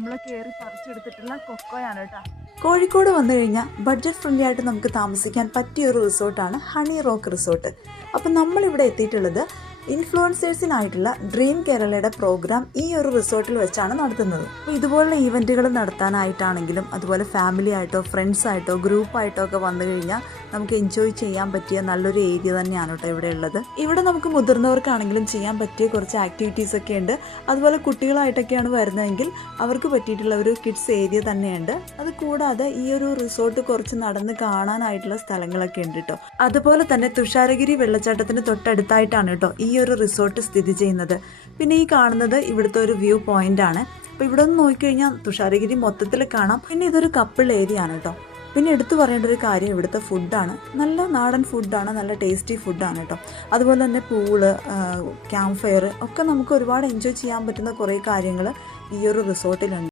നമ്മൾ കയറി പറിച്ചെടുത്തിട്ടുള്ള കൊക്കോയാണ് കേട്ടോ. കോഴിക്കോട് വന്നു കഴിഞ്ഞാൽ ബഡ്ജറ്റ് ഫ്രണ്ട്ലി ആയിട്ട് നമുക്ക് താമസിക്കാൻ പറ്റിയ ഒരു റിസോർട്ടാണ് ഹണി റോക്ക് റിസോർട്ട്. അപ്പം നമ്മളിവിടെ എത്തിയിട്ടുള്ളത് ഇൻഫ്ലുവൻസേഴ്സിനായിട്ടുള്ള ഡ്രീം കേരളയുടെ പ്രോഗ്രാം ഈ ഒരു റിസോർട്ടിൽ വെച്ചാണ് നടത്തുന്നത്. അപ്പോൾ ഇതുപോലുള്ള ഈവൻറ്റുകൾ നടത്താനായിട്ടാണെങ്കിലും അതുപോലെ ഫാമിലി ആയിട്ടോ ഫ്രണ്ട്സ് ആയിട്ടോ ഗ്രൂപ്പായിട്ടോ ഒക്കെ വന്നു കഴിഞ്ഞാൽ നമുക്ക് എൻജോയ് ചെയ്യാൻ പറ്റിയ നല്ലൊരു ഏരിയ തന്നെയാണ് കേട്ടോ ഇവിടെ ഉള്ളത്. ഇവിടെ നമുക്ക് മുതിർന്നവർക്കാണെങ്കിലും ചെയ്യാൻ പറ്റിയ കുറച്ച് ആക്ടിവിറ്റീസ് ഒക്കെ ഉണ്ട്. അതുപോലെ കുട്ടികളായിട്ടൊക്കെയാണ് വരുന്നതെങ്കിൽ അവർക്ക് പറ്റിയിട്ടുള്ള ഒരു കിഡ്സ് ഏരിയ തന്നെയുണ്ട്. അത് കൂടാതെ ഈ ഒരു റിസോർട്ട് കുറച്ച് നടന്ന് കാണാനായിട്ടുള്ള സ്ഥലങ്ങളൊക്കെ ഉണ്ട് കേട്ടോ. അതുപോലെ തന്നെ തുഷാരഗിരി വെള്ളച്ചാട്ടത്തിന് തൊട്ടടുത്തായിട്ടാണ് കേട്ടോ ഈ ഒരു റിസോർട്ട് സ്ഥിതി ചെയ്യുന്നത്. പിന്നെ ഈ കാണുന്നത് ഇവിടുത്തെ ഒരു വ്യൂ പോയിന്റ് ആണ്. അപ്പോൾ ഇവിടെ നിന്ന് നോക്കിക്കഴിഞ്ഞാൽ തുഷാരഗിരി മൊത്തത്തിൽ കാണാം. പിന്നെ ഇതൊരു കപ്പിൾ ഏരിയ ആണ് കേട്ടോ. പിന്നെ എടുത്തു പറയേണ്ട ഒരു കാര്യം ഇവിടുത്തെ ഫുഡാണ്. നല്ല നാടൻ ഫുഡാണ്, നല്ല ടേസ്റ്റി ഫുഡാണ് കേട്ടോ. അതുപോലെ തന്നെ പൂള്, ക്യാമ്പ് ഫയർ ഒക്കെ നമുക്ക് ഒരുപാട് എൻജോയ് ചെയ്യാൻ പറ്റുന്ന കുറേ കാര്യങ്ങൾ ഈ ഒരു റിസോർട്ടിലുണ്ട്.